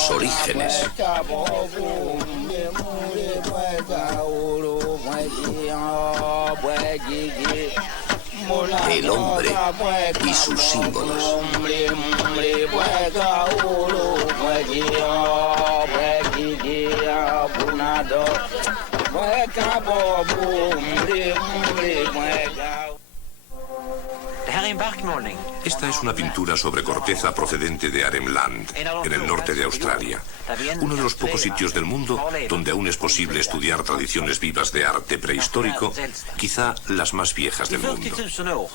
sus orígenes. El hombre y sus símbolos. Esta es una pintura sobre corteza procedente de Arnhem-Land, en el norte de Australia. Uno de los pocos sitios del mundo donde aún es posible estudiar tradiciones vivas de arte prehistórico, quizá las más viejas del mundo.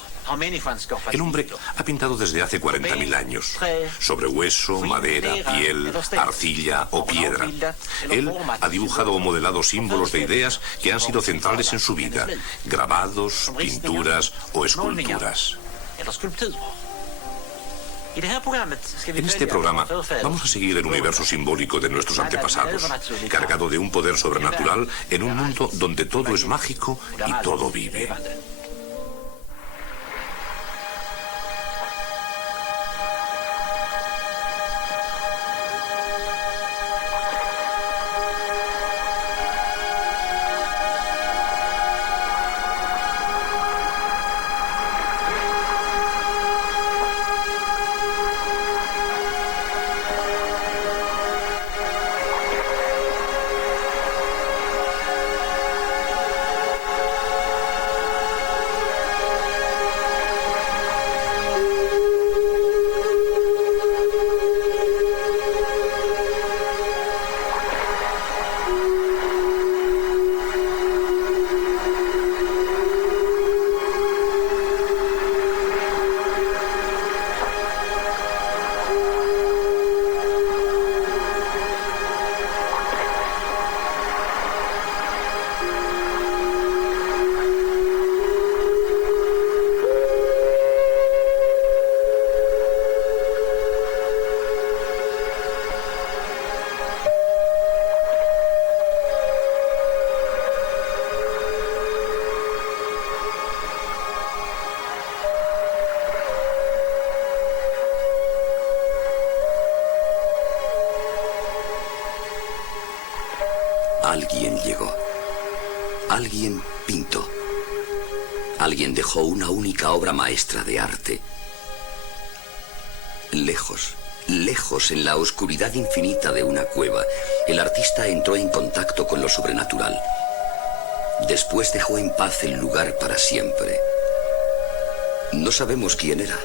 El hombre ha pintado desde hace 40.000 años, sobre hueso, madera, piel, arcilla o piedra. Él ha dibujado o modelado símbolos de ideas que han sido centrales en su vida, grabados, pinturas o esculturas. En este programa vamos a seguir el universo simbólico de nuestros antepasados, cargado de un poder sobrenatural en un mundo donde todo es mágico y todo vive. Alguien llegó. Alguien pintó. Alguien dejó una única obra maestra de arte. Lejos, lejos en la oscuridad infinita de una cueva, el artista entró en contacto con lo sobrenatural. Después dejó en paz el lugar para siempre. No sabemos quién era,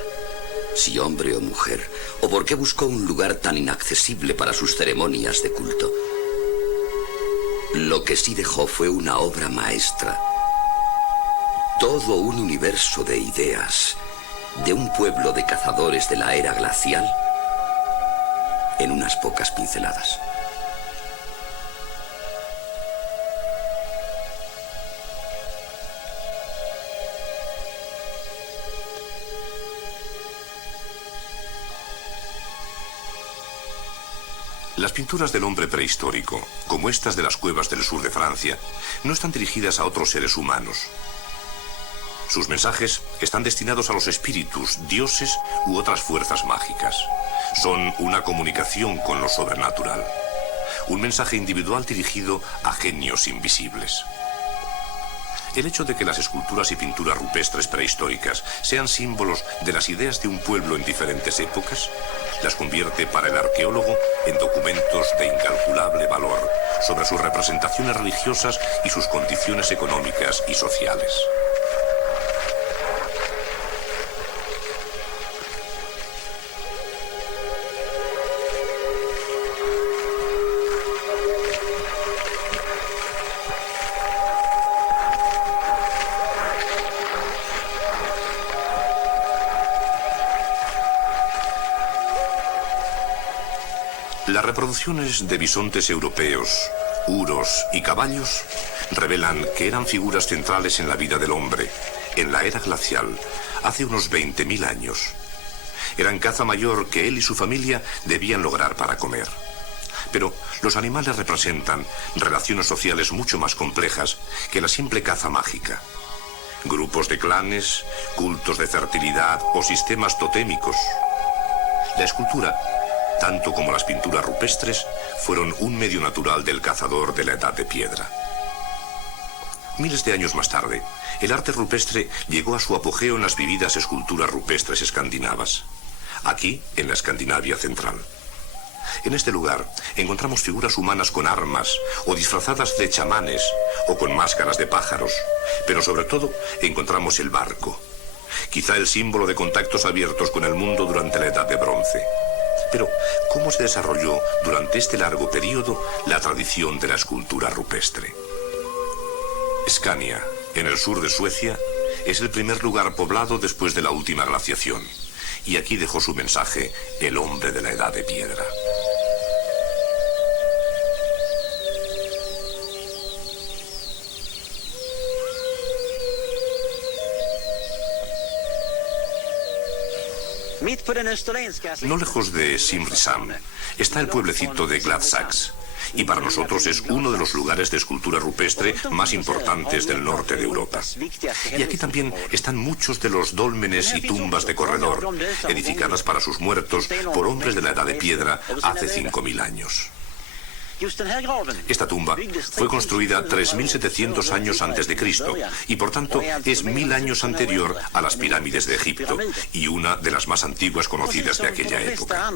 si hombre o mujer, o por qué buscó un lugar tan inaccesible para sus ceremonias de culto. Lo que sí dejó fue una obra maestra. Todo un universo de ideas, de un pueblo de cazadores de la era glacial, en unas pocas pinceladas. Las pinturas del hombre prehistórico, como estas de las cuevas del sur de Francia, no están dirigidas a otros seres humanos. Sus mensajes están destinados a los espíritus, dioses u otras fuerzas mágicas. Son una comunicación con lo sobrenatural. Un mensaje individual dirigido a genios invisibles. El hecho de que las esculturas y pinturas rupestres prehistóricas sean símbolos de las ideas de un pueblo en diferentes épocas, las convierte para el arqueólogo en documentos de incalculable valor sobre sus representaciones religiosas y sus condiciones económicas y sociales. Las reproducciones de bisontes europeos, huros y caballos revelan que eran figuras centrales en la vida del hombre, en la era glacial, hace unos 20.000 años. Eran caza mayor que él y su familia debían lograr para comer. Pero los animales representan relaciones sociales mucho más complejas que la simple caza mágica. Grupos de clanes, cultos de fertilidad o sistemas totémicos. La escultura tanto como las pinturas rupestres, fueron un medio natural del cazador de la Edad de Piedra. Miles de años más tarde, el arte rupestre llegó a su apogeo en las vividas esculturas rupestres escandinavas, aquí en la Escandinavia central. En este lugar encontramos figuras humanas con armas o disfrazadas de chamanes o con máscaras de pájaros, pero sobre todo encontramos el barco, quizá el símbolo de contactos abiertos con el mundo durante la Edad de Bronce. Pero, ¿cómo se desarrolló durante este largo periodo la tradición de la escultura rupestre? Scania, en el sur de Suecia, es el primer lugar poblado después de la última glaciación. Y aquí dejó su mensaje el hombre de la Edad de Piedra. No lejos de Simrishamn está el pueblecito de Gladsaxe, y para nosotros es uno de los lugares de escultura rupestre más importantes del norte de Europa. Y aquí también están muchos de los dólmenes y tumbas de corredor, edificadas para sus muertos por hombres de la Edad de Piedra hace 5000 años. Esta tumba fue construida 3700 años antes de Cristo y por tanto es 1000 años anterior a las pirámides de Egipto y una de las más antiguas conocidas de aquella época.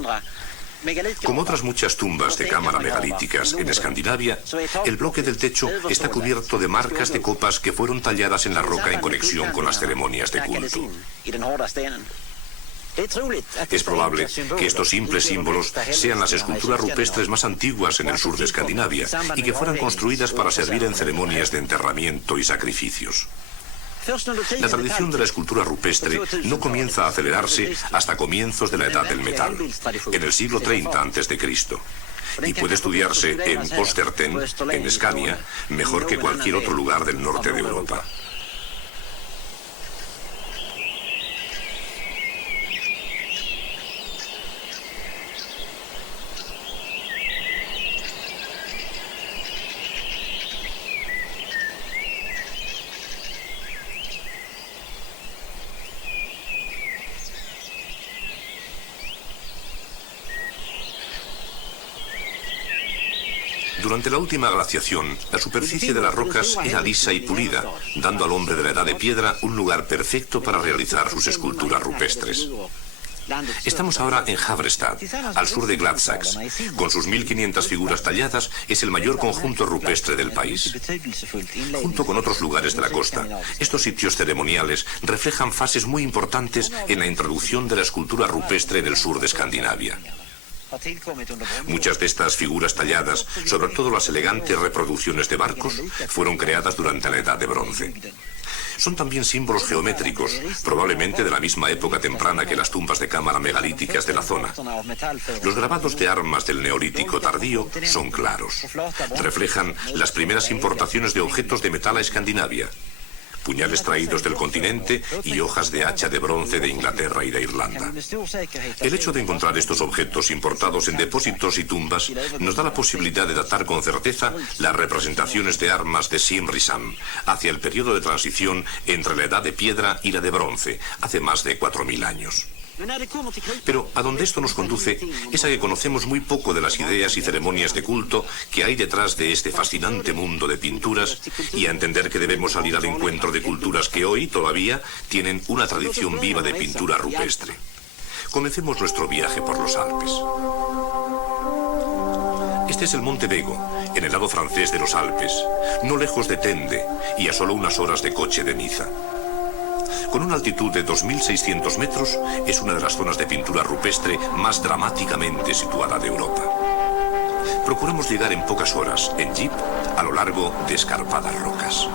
Como otras muchas tumbas de cámara megalíticas en Escandinavia, el bloque del techo está cubierto de marcas de copas que fueron talladas en la roca en conexión con las ceremonias de culto. Es probable que estos simples símbolos sean las esculturas rupestres más antiguas en el sur de Escandinavia y que fueran construidas para servir en ceremonias de enterramiento y sacrificios. La tradición de la escultura rupestre no comienza a acelerarse hasta comienzos de la Edad del Metal, en el siglo 30 a.C., y puede estudiarse en Österten, en Scania, mejor que cualquier otro lugar del norte de Europa. Durante la última glaciación, la superficie de las rocas era lisa y pulida, dando al hombre de la Edad de Piedra un lugar perfecto para realizar sus esculturas rupestres. Estamos ahora en Havrestad, al sur de Gladsaxe. Con sus 1500 figuras talladas, es el mayor conjunto rupestre del país. Junto con otros lugares de la costa, estos sitios ceremoniales reflejan fases muy importantes en la introducción de la escultura rupestre en el sur de Escandinavia. Muchas de estas figuras talladas, sobre todo las elegantes reproducciones de barcos, fueron creadas durante la Edad de Bronce. Son también símbolos geométricos, probablemente de la misma época temprana que las tumbas de cámara megalíticas de la zona. Los grabados de armas del Neolítico tardío son claros. Reflejan las primeras importaciones de objetos de metal a Escandinavia. Puñales traídos del continente y hojas de hacha de bronce de Inglaterra y de Irlanda. El hecho de encontrar estos objetos importados en depósitos y tumbas nos da la posibilidad de datar con certeza las representaciones de armas de Simrishamn hacia el periodo de transición entre la Edad de Piedra y la de Bronce, hace más de 4000 años. Pero a donde esto nos conduce es a que conocemos muy poco de las ideas y ceremonias de culto que hay detrás de este fascinante mundo de pinturas y a entender que debemos salir al encuentro de culturas que hoy todavía tienen una tradición viva de pintura rupestre. Comencemos nuestro viaje por los Alpes. Este es el Monte Vego, en el lado francés de los Alpes, no lejos de Tende y a solo unas horas de coche de Niza. Con una altitud de 2600 metros, es una de las zonas de pintura rupestre más dramáticamente situada de Europa. Procuramos llegar en pocas horas, en jeep, a lo largo de escarpadas rocas.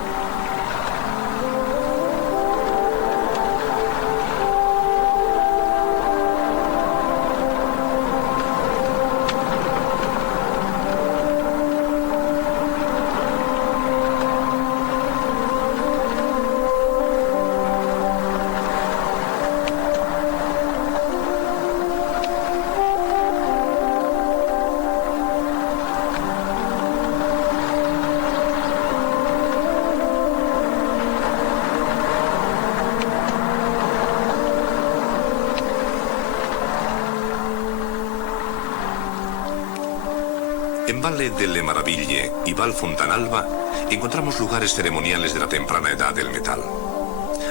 En Valle delle Maraville y Val Fontanalba encontramos lugares ceremoniales de la temprana edad del metal.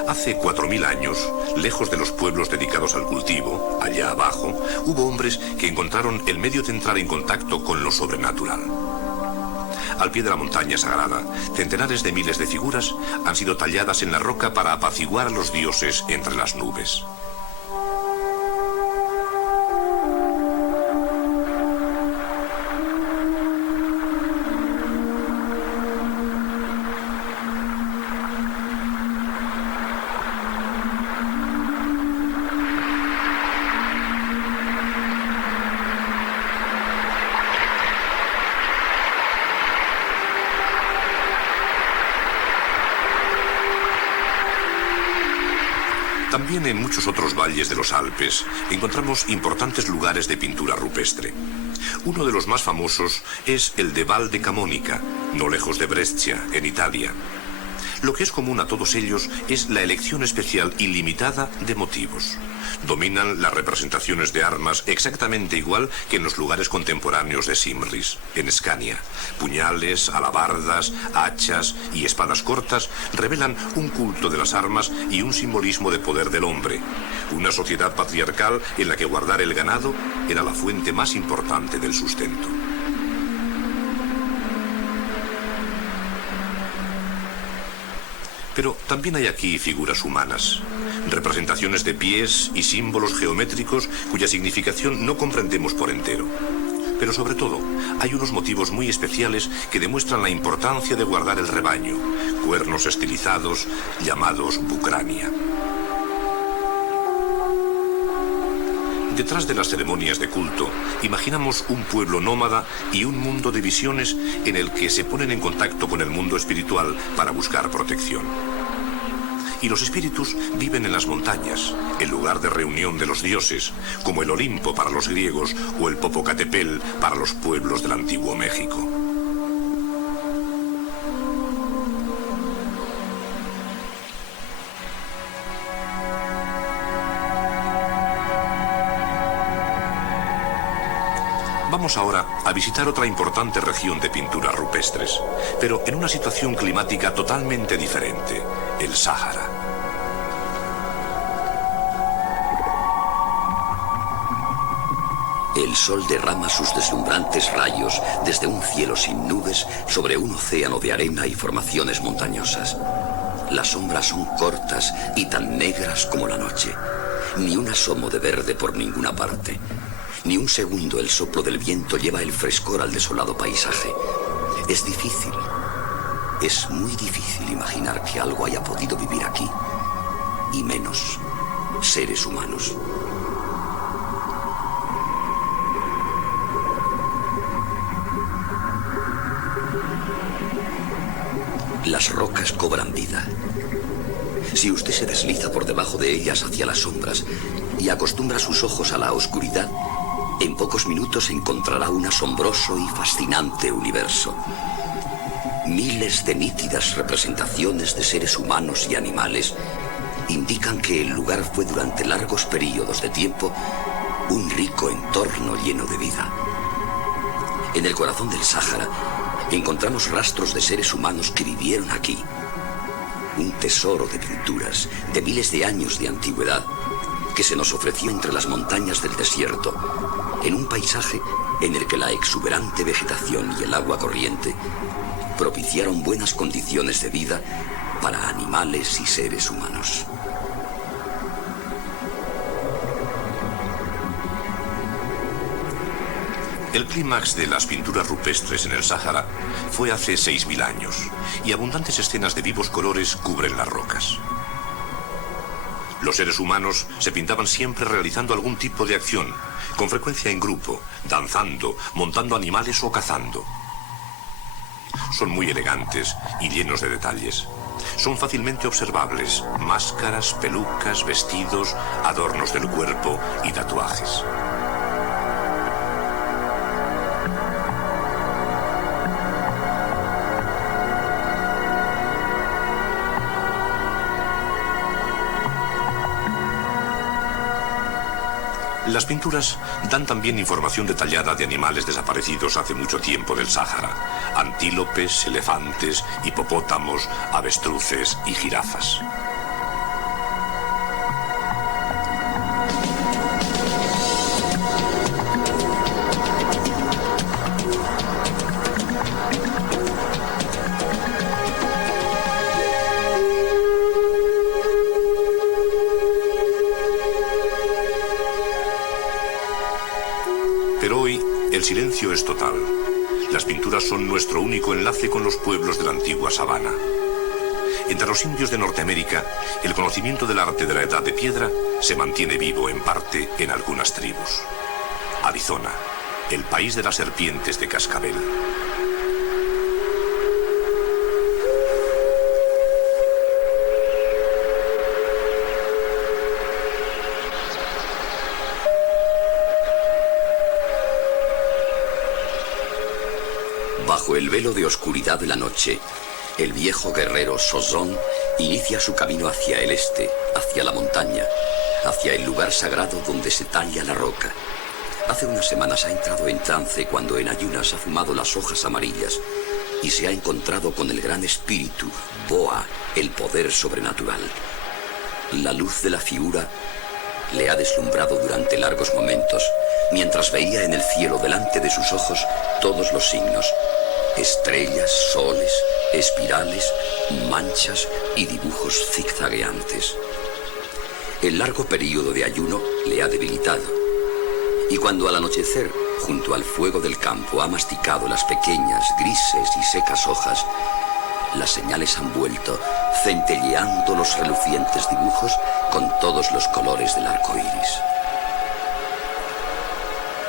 Hace 4000 años, lejos de los pueblos dedicados al cultivo, allá abajo, hubo hombres que encontraron el medio de entrar en contacto con lo sobrenatural. Al pie de la montaña sagrada, centenares de miles de figuras han sido talladas en la roca para apaciguar a los dioses entre las nubes. También en muchos otros valles de los Alpes encontramos importantes lugares de pintura rupestre. Uno de los más famosos es el de Val de Camonica, no lejos de Brescia, en Italia. Lo que es común a todos ellos es la elección especial y limitada de motivos. Dominan las representaciones de armas exactamente igual que en los lugares contemporáneos de Simris, en Escania. Puñales, alabardas, hachas y espadas cortas revelan un culto de las armas y un simbolismo de poder del hombre. Una sociedad patriarcal en la que guardar el ganado era la fuente más importante del sustento. Pero también hay aquí figuras humanas, representaciones de pies y símbolos geométricos cuya significación no comprendemos por entero. Pero sobre todo, hay unos motivos muy especiales que demuestran la importancia de guardar el rebaño, cuernos estilizados llamados bucrania. Detrás de las ceremonias de culto, imaginamos un pueblo nómada y un mundo de visiones en el que se ponen en contacto con el mundo espiritual para buscar protección. Y los espíritus viven en las montañas, el lugar de reunión de los dioses, como el Olimpo para los griegos o el Popocatépetl para los pueblos del antiguo México. Vamos ahora a visitar otra importante región de pinturas rupestres, pero en una situación climática totalmente diferente, el Sáhara. El sol derrama sus deslumbrantes rayos desde un cielo sin nubes sobre un océano de arena y formaciones montañosas. Las sombras son cortas y tan negras como la noche. Ni un asomo de verde por ninguna parte. Ni un segundo el soplo del viento lleva el frescor al desolado paisaje. Es difícil, es muy difícil imaginar que algo haya podido vivir aquí, y menos seres humanos. Las rocas cobran vida. Si usted se desliza por debajo de ellas hacia las sombras y acostumbra sus ojos a la oscuridad, en pocos minutos encontrará un asombroso y fascinante universo. Miles de nítidas representaciones de seres humanos y animales indican que el lugar fue durante largos períodos de tiempo un rico entorno lleno de vida. En el corazón del Sáhara encontramos rastros de seres humanos que vivieron aquí. Un tesoro de pinturas de miles de años de antigüedad que se nos ofreció entre las montañas del desierto, en un paisaje en el que la exuberante vegetación y el agua corriente propiciaron buenas condiciones de vida para animales y seres humanos. El clímax de las pinturas rupestres en el Sáhara fue hace 6000 años, y abundantes escenas de vivos colores cubren las rocas. Los seres humanos se pintaban siempre realizando algún tipo de acción, con frecuencia en grupo, danzando, montando animales o cazando. Son muy elegantes y llenos de detalles. Son fácilmente observables: máscaras, pelucas, vestidos, adornos del cuerpo y tatuajes. Las pinturas dan también información detallada de animales desaparecidos hace mucho tiempo del Sáhara. Antílopes, elefantes, hipopótamos, avestruces y jirafas. Pero hoy el silencio es total. Las pinturas son nuestro único enlace con los pueblos de la antigua sabana. Entre los indios de Norteamérica, el conocimiento del arte de la Edad de Piedra se mantiene vivo en parte en algunas tribus. Arizona, el país de las serpientes de cascabel. Bajo el velo de oscuridad de la noche, el viejo guerrero Sozón inicia su camino hacia el este, hacia la montaña, hacia el lugar sagrado donde se talla la roca. Hace unas semanas ha entrado en trance cuando en ayunas ha fumado las hojas amarillas y se ha encontrado con el gran espíritu, Boa, el poder sobrenatural. La luz de la figura le ha deslumbrado durante largos momentos, mientras veía en el cielo delante de sus ojos todos los signos: estrellas, soles, espirales, manchas y dibujos zigzagueantes. El largo período de ayuno le ha debilitado, y cuando al anochecer, junto al fuego del campo, ha masticado las pequeñas, grises y secas hojas, las señales han vuelto, centelleando los relucientes dibujos con todos los colores del arco iris.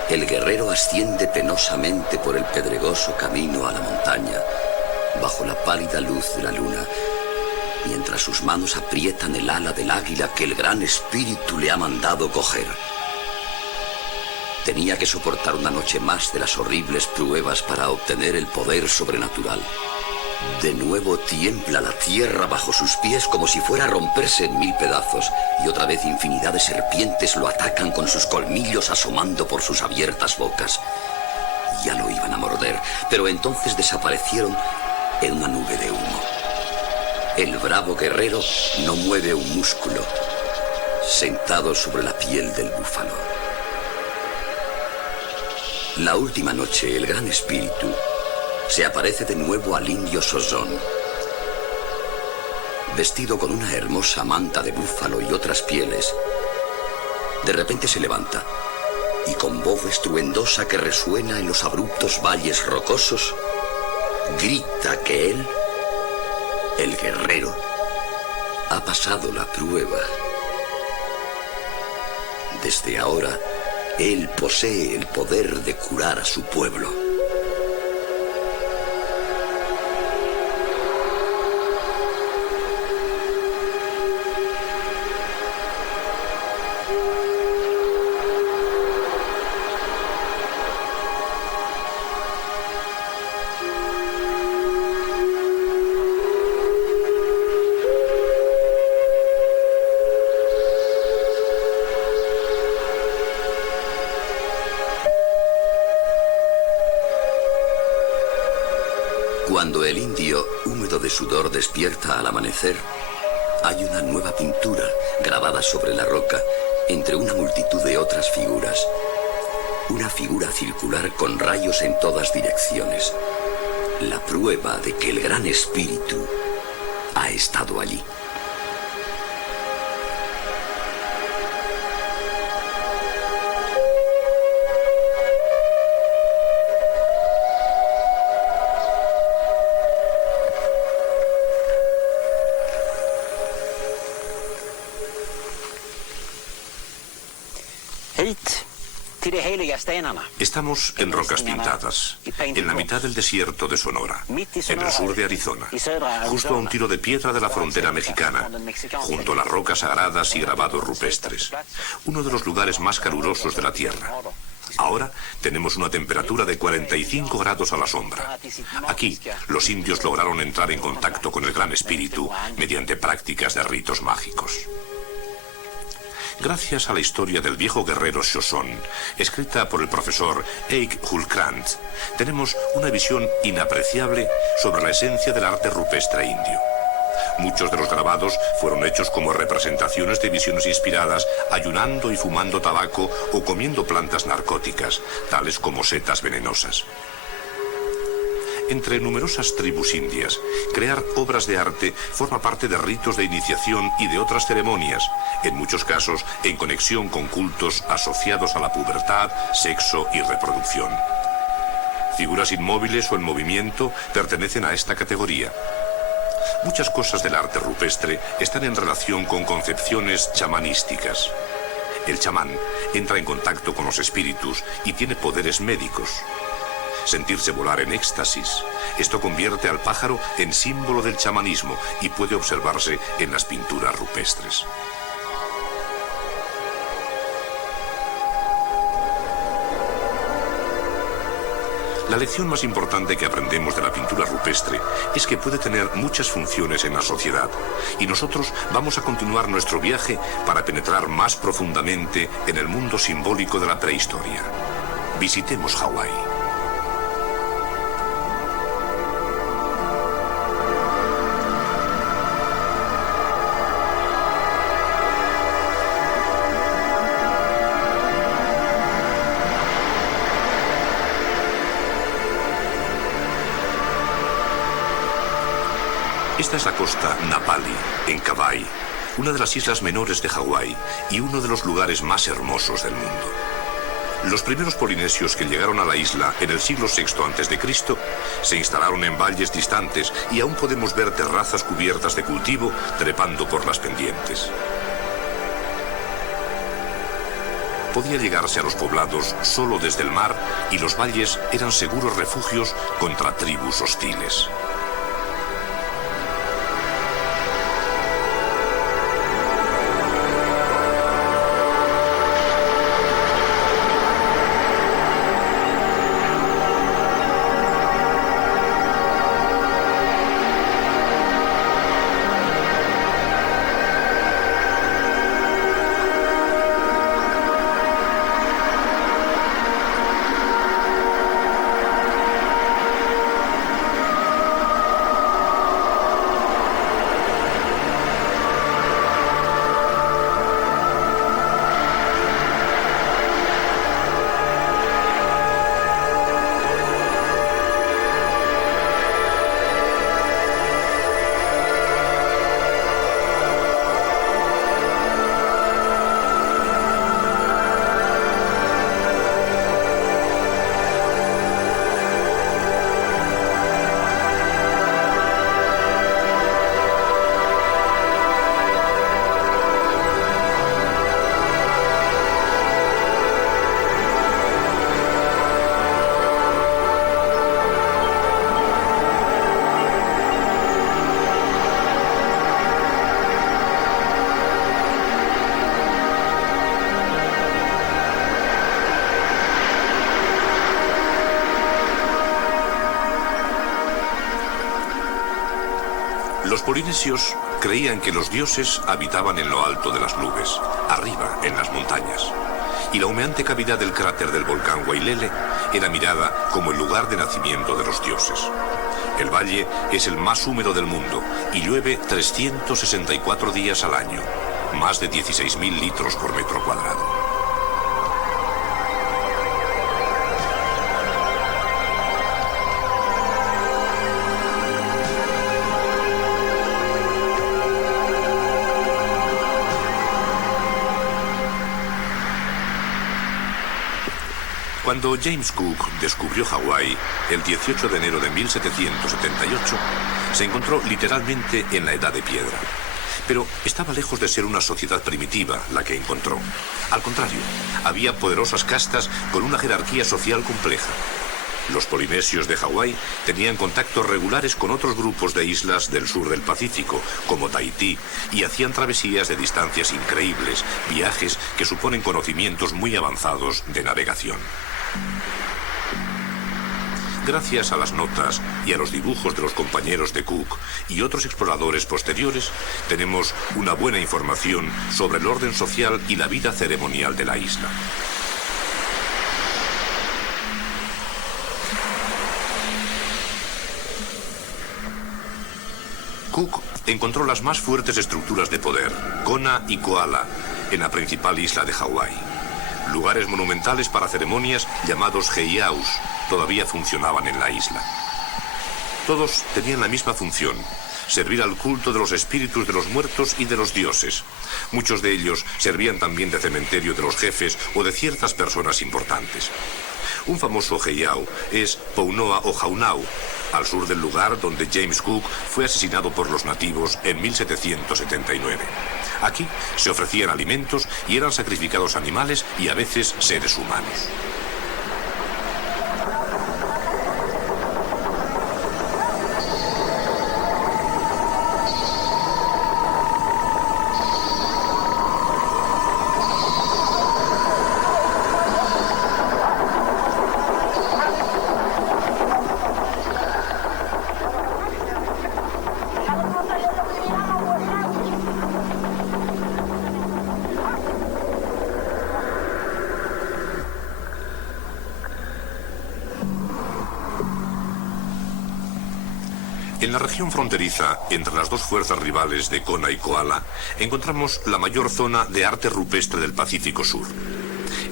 El guerrero asciende penosamente por el pedregoso camino a la montaña, bajo la pálida luz de la luna, mientras sus manos aprietan el ala del águila que el gran espíritu le ha mandado coger. Tenía que soportar una noche más de las horribles pruebas para obtener el poder sobrenatural. De nuevo tiembla la tierra bajo sus pies como si fuera a romperse en mil pedazos, y otra vez infinidad de serpientes lo atacan con sus colmillos asomando por sus abiertas bocas. Ya lo iban a morder, pero entonces desaparecieron en una nube de humo. El bravo guerrero no mueve un músculo, sentado sobre la piel del búfalo. La última noche, el gran espíritu se aparece de nuevo al indio Sozón. Vestido con una hermosa manta de búfalo y otras pieles, de repente se levanta y con voz estruendosa que resuena en los abruptos valles rocosos, grita que él, el guerrero, ha pasado la prueba. Desde ahora, él posee el poder de curar a su pueblo. Cuando el indio, húmedo de sudor, despierta al amanecer, hay una nueva pintura grabada sobre la roca entre una multitud de otras figuras. Una figura circular con rayos en todas direcciones. La prueba de que el gran espíritu ha estado allí. Estamos en Rocas Pintadas, en la mitad del desierto de Sonora, en el sur de Arizona, justo a un tiro de piedra de la frontera mexicana, junto a las rocas sagradas y grabados rupestres, uno de los lugares más calurosos de la Tierra. Ahora tenemos una temperatura de 45 grados a la sombra. Aquí, los indios lograron entrar en contacto con el Gran Espíritu mediante prácticas de ritos mágicos. Gracias a la historia del viejo guerrero Shoshone, escrita por el profesor Eik Hultkrantz, tenemos una visión inapreciable sobre la esencia del arte rupestre indio. Muchos de los grabados fueron hechos como representaciones de visiones inspiradas ayunando y fumando tabaco o comiendo plantas narcóticas, tales como setas venenosas. Entre numerosas tribus indias, crear obras de arte forma parte de ritos de iniciación y de otras ceremonias, en muchos casos en conexión con cultos asociados a la pubertad, sexo y reproducción. Figuras inmóviles o en movimiento pertenecen a esta categoría. Muchas cosas del arte rupestre están en relación con concepciones chamanísticas. El chamán entra en contacto con los espíritus y tiene poderes médicos. Sentirse volar en éxtasis. Esto convierte al pájaro en símbolo del chamanismo y puede observarse en las pinturas rupestres. La lección más importante que aprendemos de la pintura rupestre es que puede tener muchas funciones en la sociedad, y nosotros vamos a continuar nuestro viaje para penetrar más profundamente en el mundo simbólico de la prehistoria. Visitemos Hawái. Esta es la costa Napali, en Kauai, una de las islas menores de Hawái y uno de los lugares más hermosos del mundo. Los primeros polinesios que llegaron a la isla en el siglo VI a.C. se instalaron en valles distantes y aún podemos ver terrazas cubiertas de cultivo trepando por las pendientes. Podía llegarse a los poblados solo desde el mar y los valles eran seguros refugios contra tribus hostiles. Los polinesios creían que los dioses habitaban en lo alto de las nubes, arriba en las montañas, y la humeante cavidad del cráter del volcán Wailele era mirada como el lugar de nacimiento de los dioses. El valle es el más húmedo del mundo y llueve 364 días al año, más de 16.000 litros por metro cuadrado. Cuando James Cook descubrió Hawái el 18 de enero de 1778, se encontró literalmente en la Edad de Piedra. Pero estaba lejos de ser una sociedad primitiva la que encontró. Al contrario, había poderosas castas con una jerarquía social compleja. Los polinesios de Hawái tenían contactos regulares con otros grupos de islas del sur del Pacífico, como Tahití, y hacían travesías de distancias increíbles, viajes que suponen conocimientos muy avanzados de navegación. Gracias a las notas y a los dibujos de los compañeros de Cook y otros exploradores posteriores, tenemos una buena información sobre el orden social y la vida ceremonial de la isla. Cook encontró las más fuertes estructuras de poder, Kona y Kohala, en la principal isla de Hawái. Lugares monumentales para ceremonias llamados heiaus todavía funcionaban en la isla. Todos tenían la misma función: servir al culto de los espíritus de los muertos y de los dioses. Muchos de ellos servían también de cementerio de los jefes o de ciertas personas importantes. Un famoso heiau es Pounoa o Haunau, al sur del lugar donde James Cook fue asesinado por los nativos en 1779. Aquí se ofrecían alimentos y eran sacrificados animales y a veces seres humanos. En la región fronteriza, entre las dos fuerzas rivales de Kona y Kohala, encontramos la mayor zona de arte rupestre del Pacífico Sur.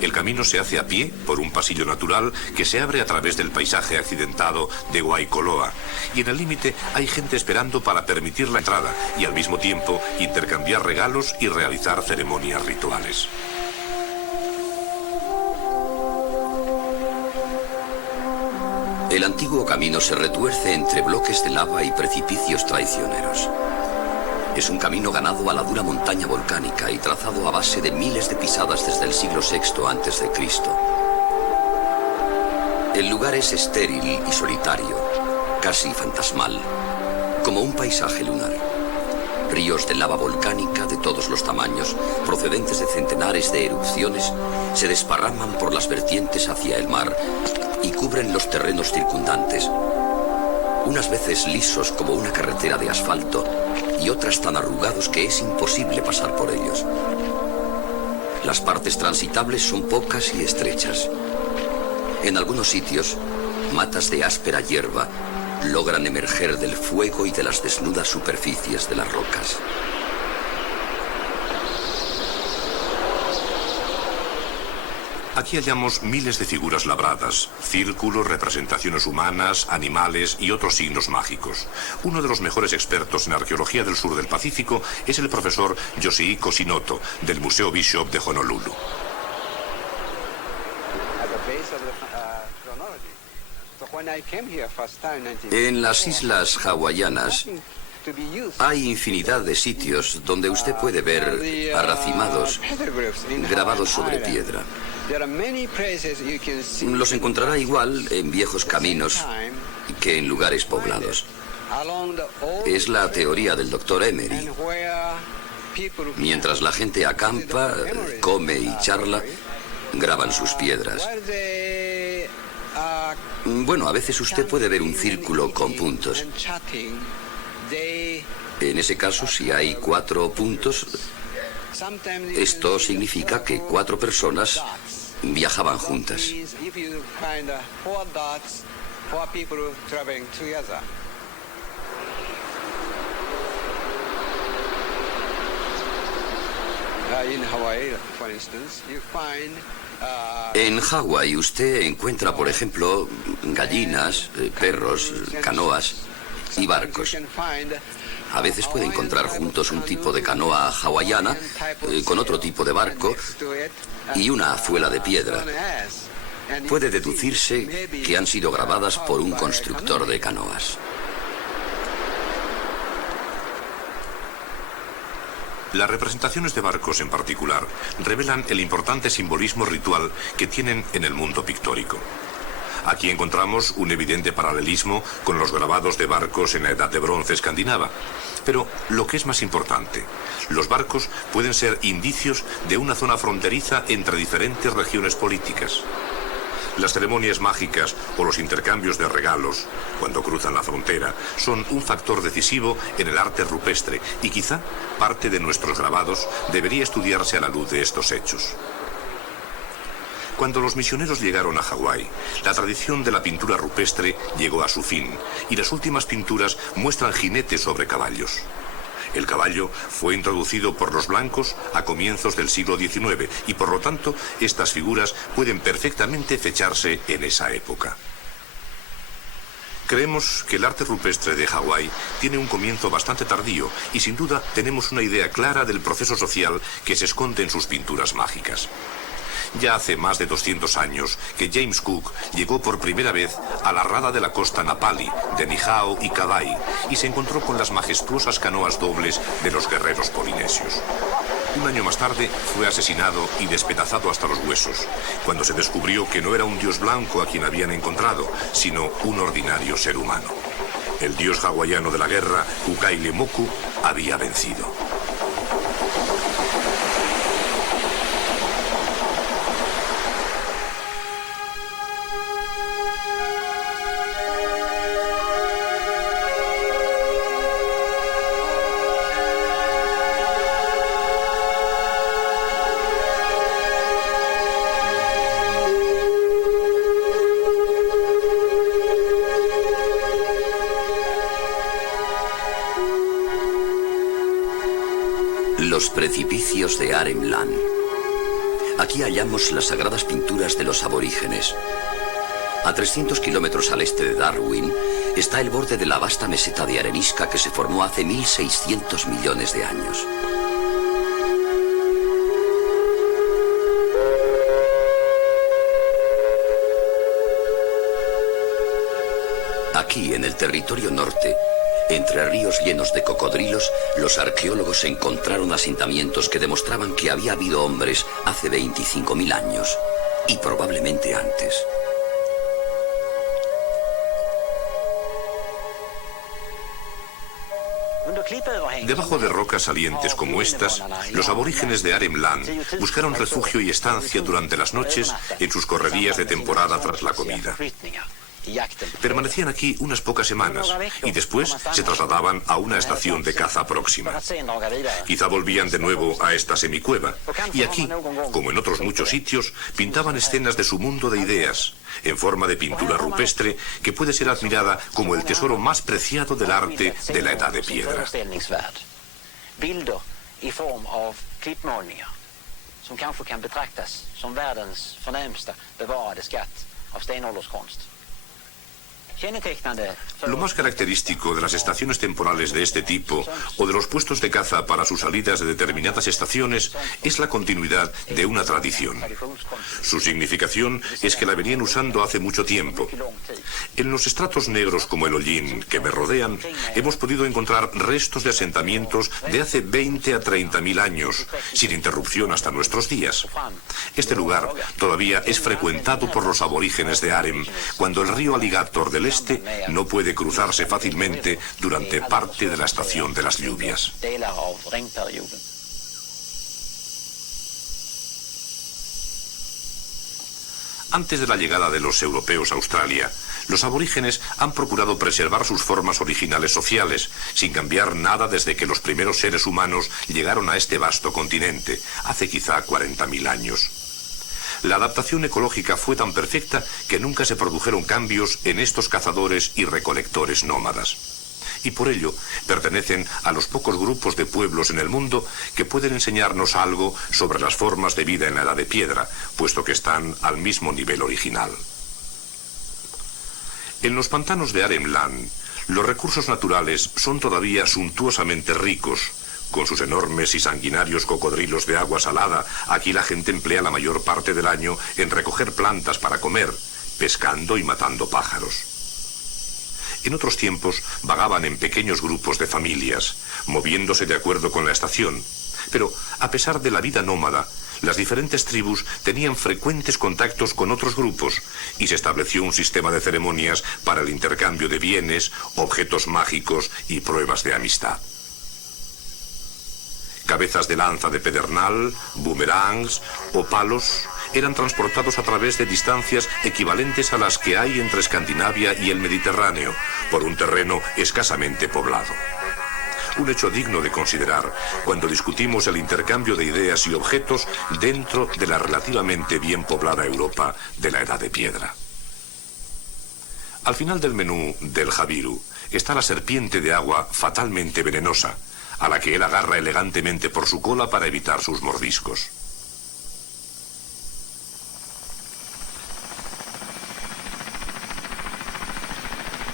El camino se hace a pie por un pasillo natural que se abre a través del paisaje accidentado de Waikoloa, y en el límite hay gente esperando para permitir la entrada y al mismo tiempo intercambiar regalos y realizar ceremonias rituales. El antiguo camino se retuerce entre bloques de lava y precipicios traicioneros. Es un camino ganado a la dura montaña volcánica y trazado a base de miles de pisadas desde el siglo VI a.C. El lugar es estéril y solitario, casi fantasmal, como un paisaje lunar. Ríos de lava volcánica de todos los tamaños, procedentes de centenares de erupciones, se desparraman por las vertientes hacia el mar y cubren los terrenos circundantes, unas veces lisos como una carretera de asfalto y otras tan arrugados que es imposible pasar por ellos. Las partes transitables son pocas y estrechas. En algunos sitios, matas de áspera hierba logran emerger del fuego y de las desnudas superficies de las rocas. Aquí hallamos miles de figuras labradas, círculos, representaciones humanas, animales y otros signos mágicos. Uno de los mejores expertos en arqueología del sur del Pacífico es el profesor Yoshihiko Shinoto, del Museo Bishop de Honolulu. En las islas hawaianas hay infinidad de sitios donde usted puede ver arracimados grabados sobre piedra. Los encontrará igual en viejos caminos que en lugares poblados. Es la teoría del Dr. Emery. Mientras la gente acampa, come y charla, graban sus piedras. Bueno, a veces usted puede ver un círculo con puntos. En ese caso, si hay 4 puntos, esto significa que 4 personas viajaban juntas. En Hawái usted encuentra, por ejemplo, gallinas, perros, canoas y barcos. A veces puede encontrar juntos un tipo de canoa hawaiana con otro tipo de barco y una azuela de piedra. Puede deducirse que han sido grabadas por un constructor de canoas. Las representaciones de barcos en particular revelan el importante simbolismo ritual que tienen en el mundo pictórico. Aquí encontramos un evidente paralelismo con los grabados de barcos en la Edad de Bronce escandinava. Pero lo que es más importante, los barcos pueden ser indicios de una zona fronteriza entre diferentes regiones políticas. Las ceremonias mágicas o los intercambios de regalos, cuando cruzan la frontera, son un factor decisivo en el arte rupestre y quizá parte de nuestros grabados debería estudiarse a la luz de estos hechos. Cuando los misioneros llegaron a Hawái, la tradición de la pintura rupestre llegó a su fin y las últimas pinturas muestran jinetes sobre caballos. El caballo fue introducido por los blancos a comienzos del siglo XIX y por lo tanto estas figuras pueden perfectamente fecharse en esa época. Creemos que el arte rupestre de Hawái tiene un comienzo bastante tardío y sin duda tenemos una idea clara del proceso social que se esconde en sus pinturas mágicas. Ya hace más de 200 años que James Cook llegó por primera vez a la rada de la costa Napali, de Nihao y Kauai, y se encontró con las majestuosas canoas dobles de los guerreros polinesios. Un año más tarde fue asesinado y despedazado hasta los huesos, cuando se descubrió que no era un dios blanco a quien habían encontrado, sino un ordinario ser humano. El dios hawaiano de la guerra, Kukailemoku, había vencido. Los precipicios de Aremlan. Aquí hallamos las sagradas pinturas de los aborígenes. A 300 kilómetros al este de Darwin está el borde de la vasta meseta de arenisca que se formó hace 1.600 millones de años. Aquí, en el territorio norte, entre ríos llenos de cocodrilos, los arqueólogos encontraron asentamientos que demostraban que había habido hombres hace 25.000 años, y probablemente antes. Debajo de rocas salientes como estas, los aborígenes de Aremlan buscaron refugio y estancia durante las noches en sus correrías de temporada tras la comida. Permanecían aquí unas pocas semanas y después se trasladaban a una estación de caza próxima. Quizá volvían de nuevo a esta semicueva y aquí, como en otros muchos sitios, pintaban escenas de su mundo de ideas en forma de pintura rupestre que puede ser admirada como el tesoro más preciado del arte de la Edad de Piedra. Lo más característico de las estaciones temporales de este tipo o de los puestos de caza para sus salidas de determinadas estaciones es la continuidad de una tradición. Su significación es que la venían usando hace mucho tiempo. En los estratos negros como el hollín que me rodean, hemos podido encontrar restos de asentamientos de hace 20 a 30.000 años, sin interrupción hasta nuestros días. Este lugar todavía es frecuentado por los aborígenes de Arem, cuando el río Alligator del este no puede cruzarse fácilmente durante parte de la estación de las lluvias. Antes de la llegada de los europeos a Australia, los aborígenes han procurado preservar sus formas originales sociales, sin cambiar nada desde que los primeros seres humanos llegaron a este vasto continente, hace quizá 40.000 años. La adaptación ecológica fue tan perfecta que nunca se produjeron cambios en estos cazadores y recolectores nómadas. Y por ello pertenecen a los pocos grupos de pueblos en el mundo que pueden enseñarnos algo sobre las formas de vida en la Edad de Piedra, puesto que están al mismo nivel original. En los pantanos de Aremlan, los recursos naturales son todavía suntuosamente ricos. Con sus enormes y sanguinarios cocodrilos de agua salada, aquí la gente emplea la mayor parte del año en recoger plantas para comer, pescando y matando pájaros. En otros tiempos vagaban en pequeños grupos de familias, moviéndose de acuerdo con la estación. Pero, a pesar de la vida nómada, las diferentes tribus tenían frecuentes contactos con otros grupos y se estableció un sistema de ceremonias para el intercambio de bienes, objetos mágicos y pruebas de amistad. Cabezas de lanza de pedernal, boomerangs o palos eran transportados a través de distancias equivalentes a las que hay entre Escandinavia y el Mediterráneo, por un terreno escasamente poblado. Un hecho digno de considerar cuando discutimos el intercambio de ideas y objetos dentro de la relativamente bien poblada Europa de la Edad de Piedra. Al final del menú del Jabiru está la serpiente de agua fatalmente venenosa, a la que él agarra elegantemente por su cola para evitar sus mordiscos.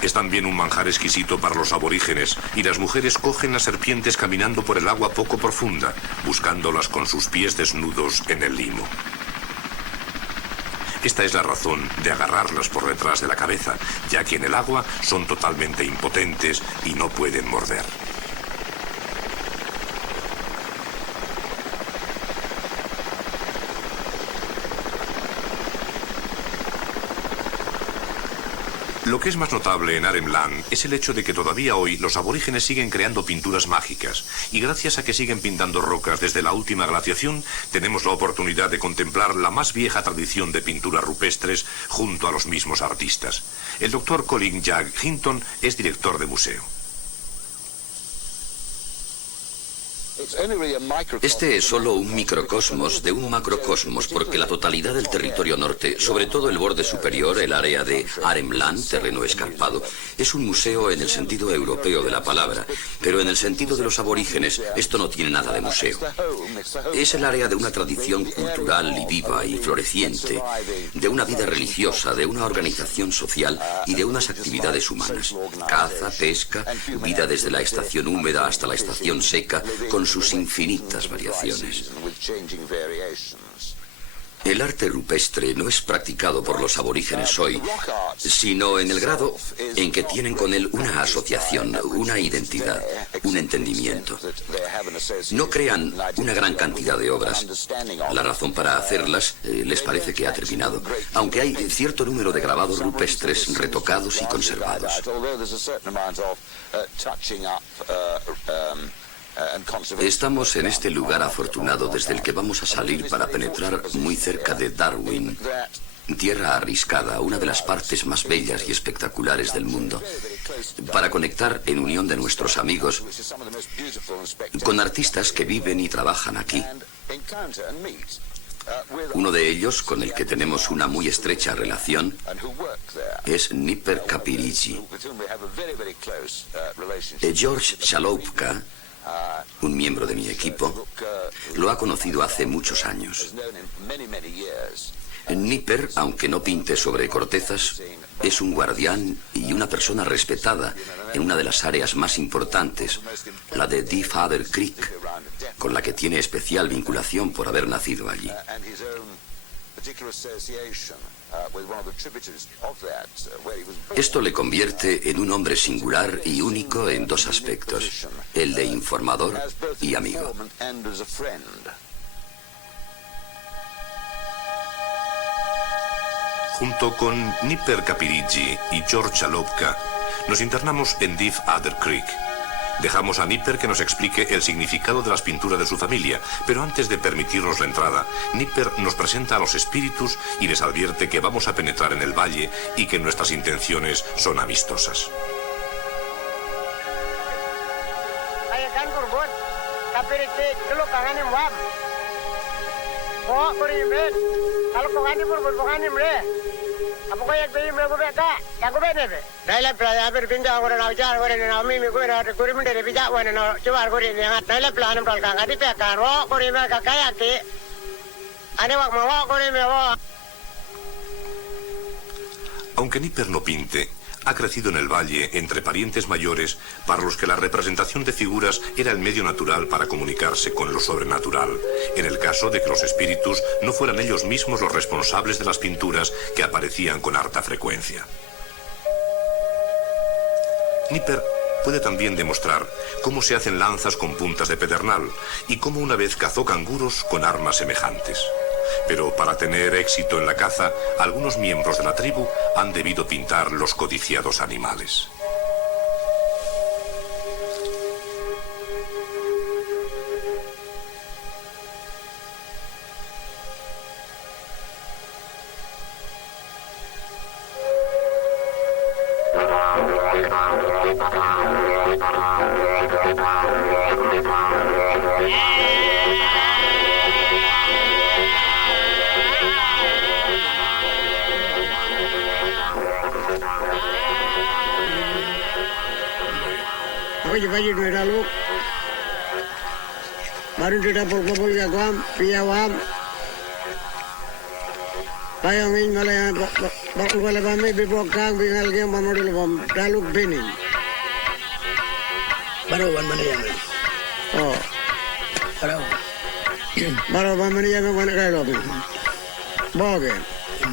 Es también un manjar exquisito para los aborígenes, y las mujeres cogen las serpientes caminando por el agua poco profunda, buscándolas con sus pies desnudos en el limo. Esta es la razón de agarrarlas por detrás de la cabeza, ya que en el agua son totalmente impotentes y no pueden morder. Lo que es más notable en Arnhem Land es el hecho de que todavía hoy los aborígenes siguen creando pinturas mágicas, y gracias a que siguen pintando rocas desde la última glaciación, tenemos la oportunidad de contemplar la más vieja tradición de pinturas rupestres junto a los mismos artistas. El doctor Colin Jack Hinton es director de museo. Este es solo un microcosmos de un macrocosmos, porque la totalidad del territorio norte, sobre todo el borde superior, el área de Arnhem Land, terreno escarpado, es un museo en el sentido europeo de la palabra, pero en el sentido de los aborígenes, esto no tiene nada de museo. Es el área de una tradición cultural y viva y floreciente, de una vida religiosa, de una organización social y de unas actividades humanas. Caza, pesca, vida desde la estación húmeda hasta la estación seca, con sus infinitas variaciones. El arte rupestre no es practicado por los aborígenes hoy, sino en el grado en que tienen con él una asociación, una identidad, un entendimiento. No crean una gran cantidad de obras. La razón para hacerlas les parece que ha terminado, aunque hay cierto número de grabados rupestres retocados y conservados. Estamos en este lugar afortunado desde el que vamos a salir para penetrar muy cerca de Darwin, tierra arriscada, una de las partes más bellas y espectaculares del mundo, para conectar en unión de nuestros amigos con artistas que viven y trabajan aquí. Uno de ellos, con el que tenemos una muy estrecha relación, es Nipper Kapirigi. George Chalovka, un miembro de mi equipo, lo ha conocido hace muchos años. Nipper, aunque no pinte sobre cortezas, es un guardián y una persona respetada en una de las áreas más importantes, la de Deep Adder Creek, con la que tiene especial vinculación por haber nacido allí. Esto le convierte en un hombre singular y único en dos aspectos, el de informador y amigo. Junto con Nipper Kapirigi y George Chalovka, nos internamos en Deep Adder Creek. Dejamos a Nipper que nos explique el significado de las pinturas de su familia, pero antes de permitirnos la entrada, Nipper nos presenta a los espíritus y les advierte que vamos a penetrar en el valle y que nuestras intenciones son amistosas. Aunque Nipper no pinte, ha crecido en el valle entre parientes mayores para los que la representación de figuras era el medio natural para comunicarse con lo sobrenatural, en el caso de que los espíritus no fueran ellos mismos los responsables de las pinturas que aparecían con harta frecuencia. Nipper puede también demostrar cómo se hacen lanzas con puntas de pedernal y cómo una vez cazó canguros con armas semejantes. Pero para tener éxito en la caza, algunos miembros de la tribu han debido pintar los codiciados animales. Baju merah lu, baru tidak pukul ya guam, pia guam, bayangin malah bakul malah kami bibokang bingal yang mamadu lubam, daluk bening, baru mana yang, oh, baru mana yang mana kaya lobi, boge,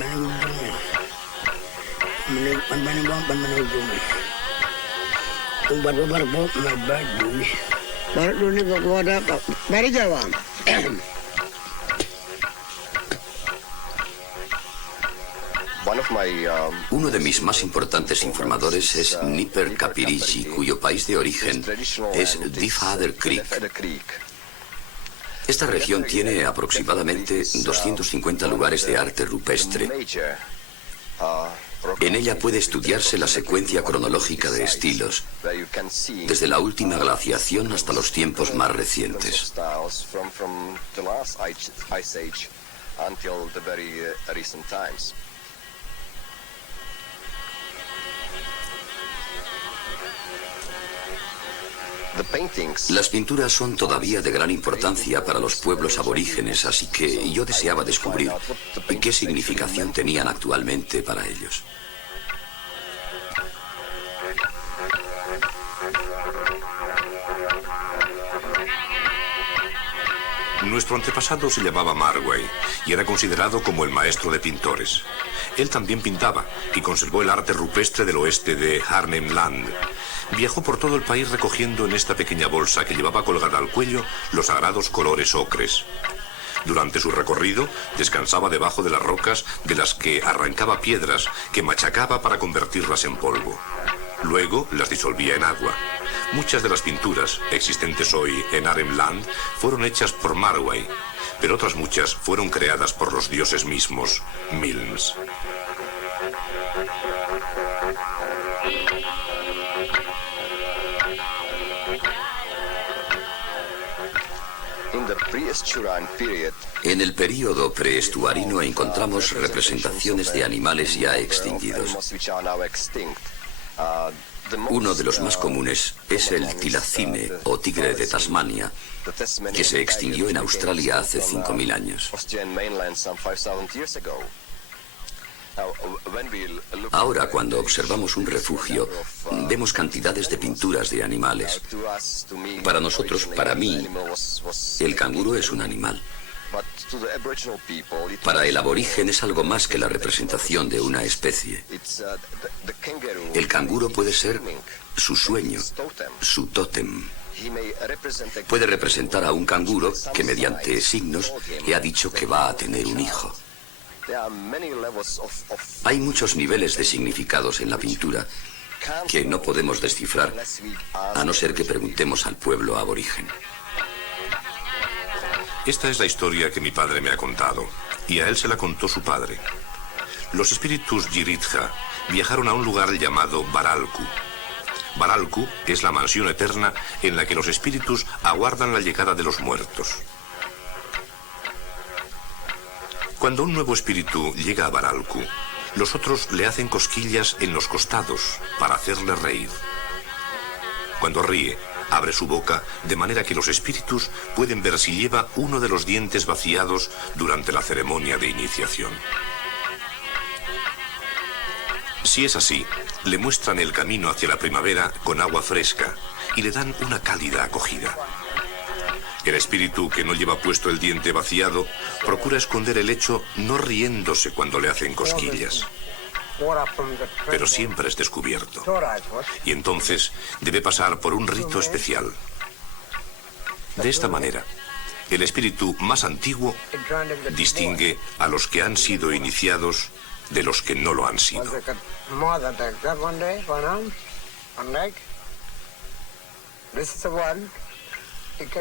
mana baru ni ada baru jawab. Uno de mis más importantes informadores es Nipper Kapirici, cuyo país de origen es Diefhader Creek. Esta región tiene aproximadamente 250 lugares de arte rupestre. En ella puede estudiarse la secuencia cronológica de estilos, desde la última glaciación hasta los tiempos más recientes. Las pinturas son todavía de gran importancia para los pueblos aborígenes, así que yo deseaba descubrir qué significación tenían actualmente para ellos. Nuestro antepasado se llamaba Marway y era considerado como el maestro de pintores. Él también pintaba y conservó el arte rupestre del oeste de Arnhem Land. Viajó por todo el país recogiendo en esta pequeña bolsa que llevaba colgada al cuello los sagrados colores ocres. Durante su recorrido descansaba debajo de las rocas de las que arrancaba piedras que machacaba para convertirlas en polvo. Luego las disolvía en agua. Muchas de las pinturas existentes hoy en Arnhem Land fueron hechas por Marway, pero otras muchas fueron creadas por los dioses mismos, Milnes. En el período preestuarino encontramos representaciones de animales ya extinguidos. Uno de los más comunes es el tilacine o tigre de Tasmania, que se extinguió en Australia hace 5.000 años. Ahora, cuando observamos un refugio, vemos cantidades de pinturas de animales. Para nosotros, para mí, el canguro es un animal. Para el aborigen es algo más que la representación de una especie. El canguro puede ser su sueño, su tótem. Puede representar a un canguro que mediante signos le ha dicho que va a tener un hijo. Hay muchos niveles de significados en la pintura que no podemos descifrar a no ser que preguntemos al pueblo aborigen. Esta es la historia que mi padre me ha contado, y a él se la contó su padre. Los espíritus Yiritja viajaron a un lugar llamado Baralku. Baralku es la mansión eterna en la que los espíritus aguardan la llegada de los muertos. Cuando un nuevo espíritu llega a Baralku, los otros le hacen cosquillas en los costados para hacerle reír. Cuando ríe, abre su boca de manera que los espíritus pueden ver si lleva uno de los dientes vaciados durante la ceremonia de iniciación. Si es así, le muestran el camino hacia la primavera con agua fresca y le dan una cálida acogida. El espíritu que no lleva puesto el diente vaciado procura esconder el hecho no riéndose cuando le hacen cosquillas. Pero siempre es descubierto. Y entonces debe pasar por un rito especial. De esta manera, el espíritu más antiguo distingue a los que han sido iniciados de los que no lo han sido.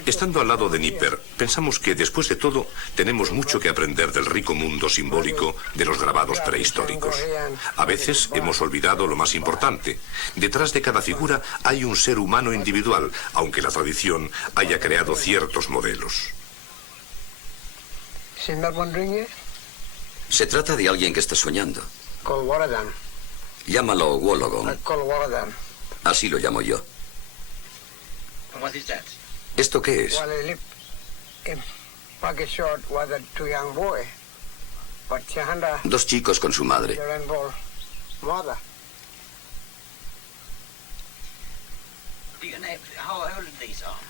Estando al lado de Nipper, pensamos que, después de todo, tenemos mucho que aprender del rico mundo simbólico de los grabados prehistóricos. A veces hemos olvidado lo más importante. Detrás de cada figura hay un ser humano individual, aunque la tradición haya creado ciertos modelos. Se trata de alguien que está soñando. Llámalo Wollongong. Así lo llamo yo. ¿Esto qué es? Dos chicos con su madre.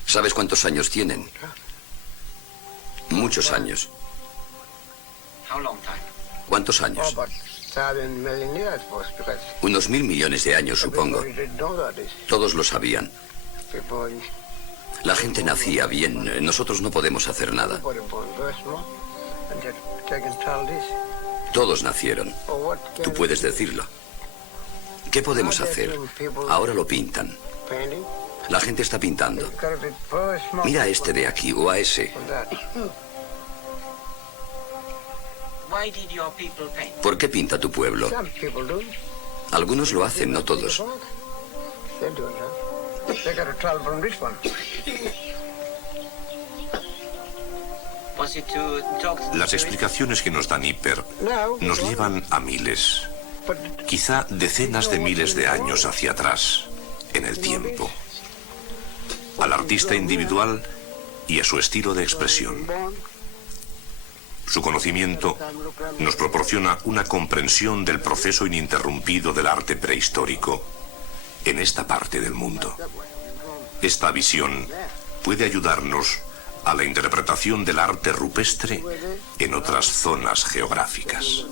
¿Sabes cuántos años tienen? Muchos años. ¿Cuántos años? Unos 1.000 millones de años, supongo. Todos lo sabían. La gente nacía bien. Nosotros no podemos hacer nada. Todos nacieron. Tú puedes decirlo. ¿Qué podemos hacer? Ahora lo pintan. La gente está pintando. Mira a este de aquí o a ese. ¿Por qué pinta tu pueblo? Algunos lo hacen, no todos. Las explicaciones que nos da Nipper nos llevan a miles, quizá decenas de miles de años hacia atrás, en el tiempo, al artista individual y a su estilo de expresión. Su conocimiento nos proporciona una comprensión del proceso ininterrumpido del arte prehistórico en esta parte del mundo. Esta visión puede ayudarnos a la interpretación del arte rupestre en otras zonas geográficas.